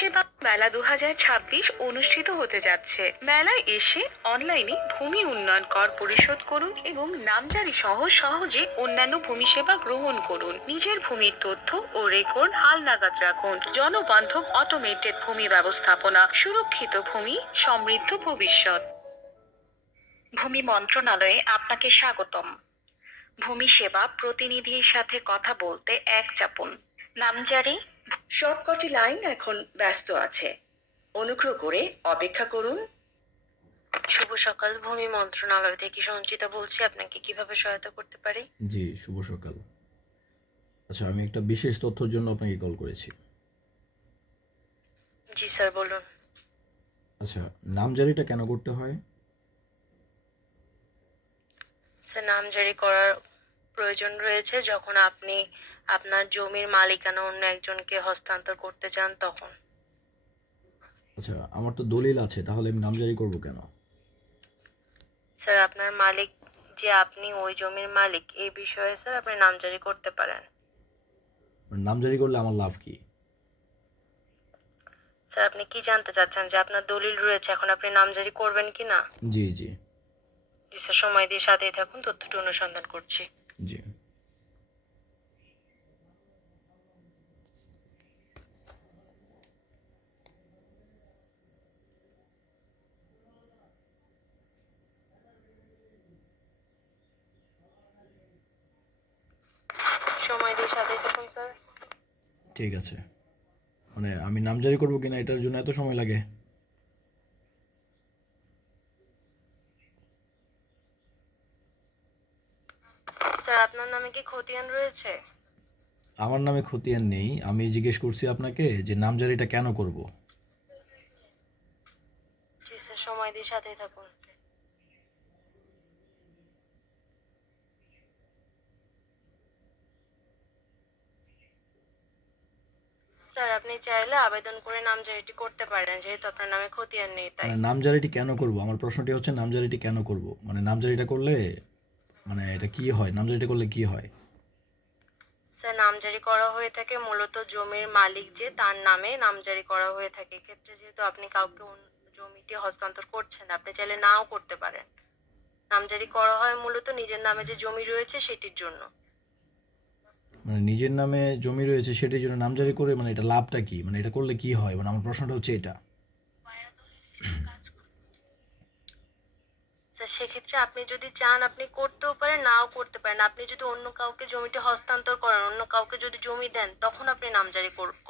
সেবা মেলা 2026 অনুষ্ঠিত হতে যাচ্ছে। মেলায় এসে অনলাইনে ভূমি উন্নয়ন কর পরিশোধ করুন এবং নামজারি সহ সহজে অন্যান্য ভূমি সেবা গ্রহণ করুন। নিজের ভূমির তথ্য ও রেকর্ড হালনাগাদ রাখুন। জনবান্ধব অটোমেটেড ভূমি ব্যবস্থাপনা, সুরক্ষিত ভূমি, সমৃদ্ধ ভবিষ্যৎ। ভূমি মন্ত্রণালয়ে আপনাকে স্বাগতম। ভূমি সেবা প্রতিনিধির সাথে কথা বলতে এক চাপুন। নামজারি। সবকটি লাইন এখন ব্যস্ত আছে, অনুগ্রহ করে অপেক্ষা করুন। শুভ সকাল, ভূমি মন্ত্রণালয় থেকে সঞ্চিতা বলছি। আপনাকে কিভাবে সহায়তা করতে পারি? জি, শুভ সকাল। আচ্ছা, আমি একটা বিশেষ তথ্যের জন্য আপনাকে কল করেছি। জি স্যার, বলুন। আচ্ছা, নামজারিটা কেন করতে হয়? স্যার, নামজারি করার প্রয়োজন রয়েছে যখন আপনি আপনার জমির মালিকানা অন্য একজনকে হস্তান্তর করতে চান তখন। আচ্ছা, আমার তো দলিল আছে, তাহলে আমি নামজারি করব কেন? স্যার, আপনার মালিক যে আপনি ওই জমির মালিক এই বিষয়ে স্যার আপনি নামজারি করতে পারেন। মানে নামজারি করলে আমার লাভ কি? স্যার, আপনি কি জানতে চাচ্ছেন যে আপনার দলিল রয়েছে, এখন আপনি নামজারি করবেন কি না? জি, জি, জি স্যার, সময় দিয়ে সাথেই থাকুন, তথ্যটি অনুসন্ধান করছি। জি। সময় দিয়ে সাথেই থাকুন স্যার। ঠিক আছে। মানে আমি নামজারি করব কিনা এটার জন্য এত সময় লাগে? স্যার, আপনার নামে কি খতিয়ান রয়েছে? আমার নামে খতিয়ান নেই। আমি জিজ্ঞেস করছি আপনাকে যে নামজারিটা কেন করব? জি স্যার, সময় দিয়ে সাথেই থাকুন। স্যার, আপনি চাইলে আবেদন করে নামজারিটি করতে পারেন, যেহেতু আপনার নামে খতিয়ান নেই তাই। মানে নামজারিটি কেন করব? আমার প্রশ্নটি হচ্ছে নামজারিটি কেন করব? মানে নামজারিটা করলে মানে এটা কি হয়? নামজারিটা করলে কি হয়? স্যার, নামজারি করা হয়ে থাকে মূলত জমির মালিক যে তার নামে নামজারি করা হয়ে থাকে। এক্ষেত্রে যেহেতু আপনি কাউকে জমিটি হস্তান্তর করছেন, আপনি চাইলে নাও করতে পারেন। নামজারি করা হয় মূলত নিজের নামে যে জমি রয়েছে সেটির জন্য। মানে নিজের নামে জমি রয়েছে সেটির জন্য নামজারি করে মানে এটা লাভটা কি? মানে এটা করলে কি হয়? মানে আমার প্রশ্নটা হচ্ছে এটা। স্যার, সেক্ষেত্রে আপনি যদি চান আপনি করতেও পারেন, নাও করতে পারেন। আপনি যদি অন্য কাউকে জমিটি হস্তান্তর করেন, অন্য কাউকে যদি জমি দেন, তখন আপনি নামজারি